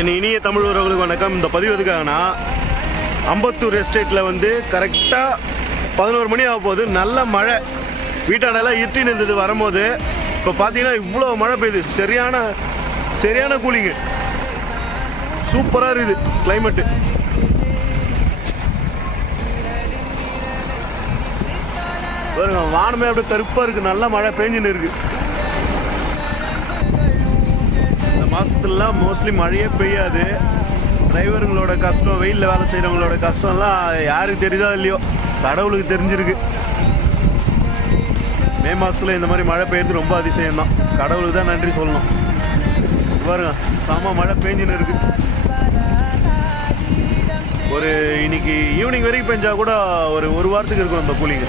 என் இனிய தமிழ் உறவுகளுக்கு வணக்கம். இந்த பதிவு எதுக்காகனா, அம்பத்தூர் எஸ்டேட்டில் வந்து கரெக்டாக 11 மணி ஆக போகுது. நல்ல மழை, வீட்டாண்டெல்லாம் இருட்டி நின்றது வரும்போது இப்போ பார்த்தீங்கன்னா இவ்வளோ மழை பெய்யுது. சரியான கூலிங்கு, சூப்பராக இருக்குது கிளைமேட்டு. பாருங்க, வானமே அப்படியே கருப்பாக இருக்குது. நல்ல மழை பெஞ்சுன்னு இருக்குது. இந்த மாதத்துலலாம் மோஸ்ட்லி மழையே பெய்யாது. டிரைவருங்களோட கஷ்டம், வெயிலில் வேலை செய்கிறவங்களோட கஷ்டம்லாம் யாருக்கு தெரியுதோ இல்லையோ, கடவுளுக்கு தெரிஞ்சிருக்கு. மே மாதத்தில் இந்த மாதிரி மழை பெய்யுறது ரொம்ப அதிசயம்தான். கடவுளுக்கு தான் நன்றி சொல்லணும். பாருங்க, செம மழை பெஞ்சுன்னு இருக்கு. இன்னைக்கு ஈவினிங் வரைக்கும் பெஞ்சா கூட ஒரு வாரத்துக்கு இருக்கும் அந்த கூலிங்கு.